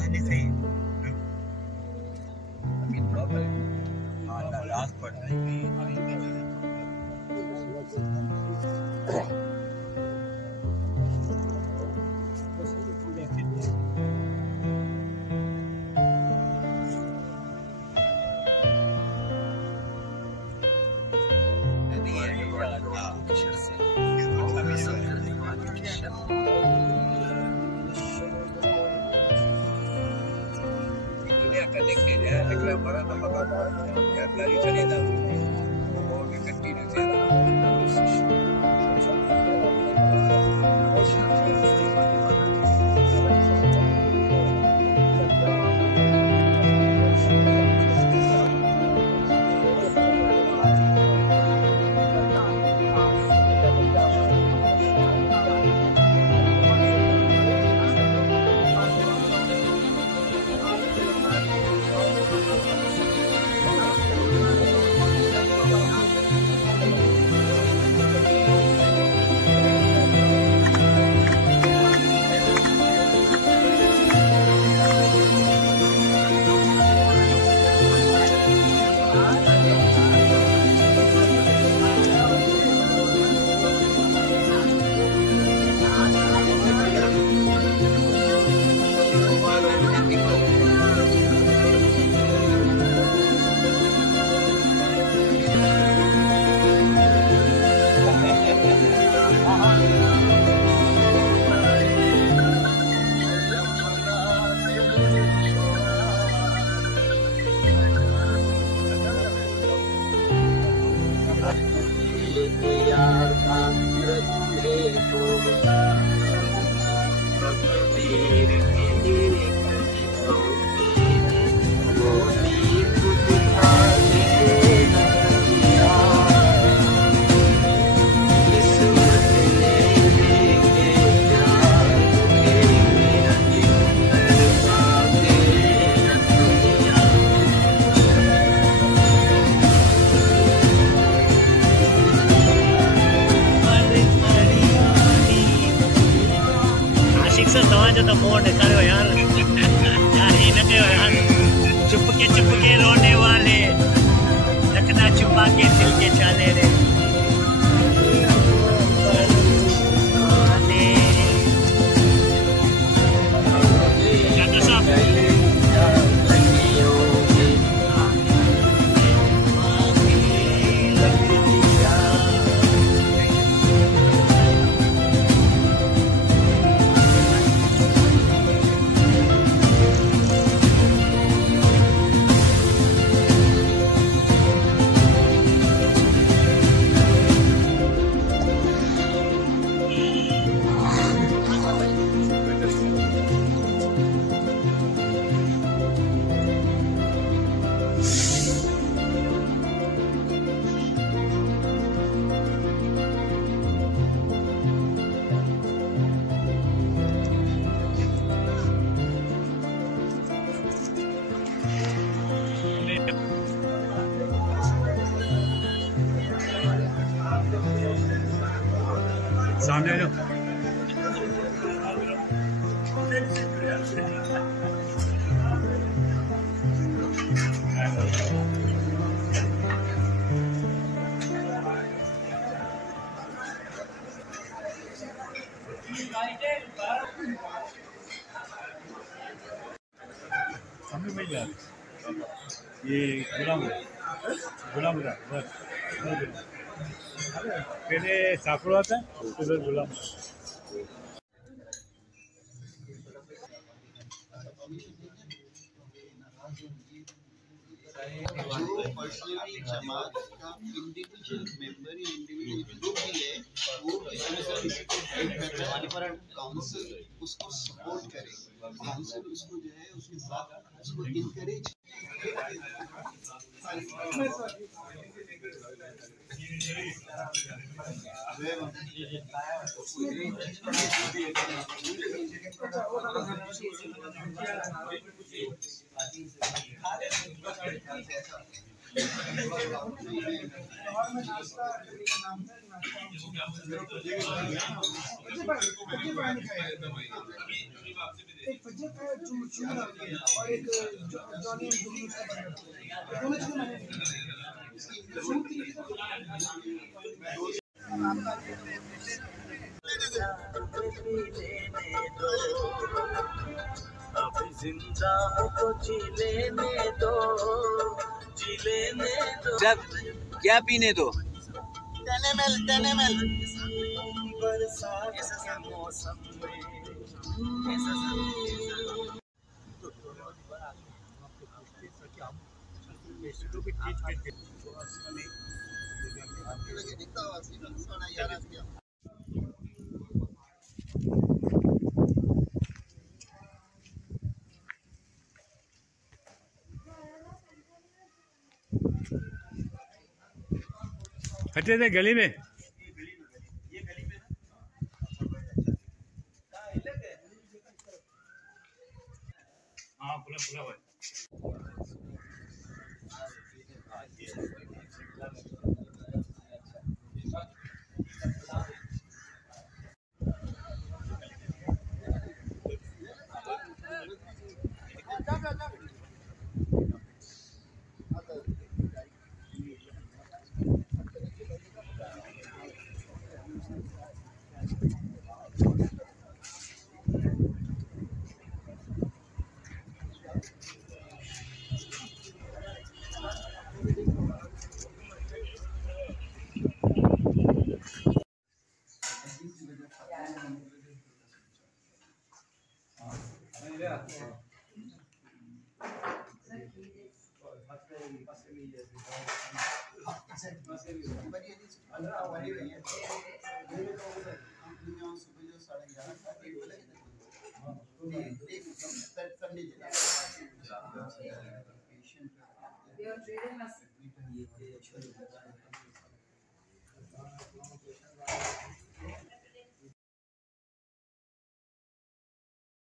नहीं सही लास्ट पर बड़ा चले तो मोड़ करो यार ही न करो यार चुपके रोने वाले रखना छुपा के दिल के चाले रे सामने लो सामने मिल जाए ये गुलाम पहले साकुड़ आता है उधर गुलाम जो पर्सनली जमात का इंडिविजुअल मेंबर या इंडिविजुअल ग्रुप भी है वो काउंसिल उसको सपोर्ट करे काउंसिल उसको जो है उसके बाद उसको इनकरेज एक बजे का चूड़ा और एक जॉनी दोनों चीजें मैंने अभी जिंदा हो तो जी लेने दो, जी लेने दो। जब क्या पीने दो? टेनेमल बरसात के मौसम में हटे थे गली में। हाँ खुला खुला हुआ है। They are trading us.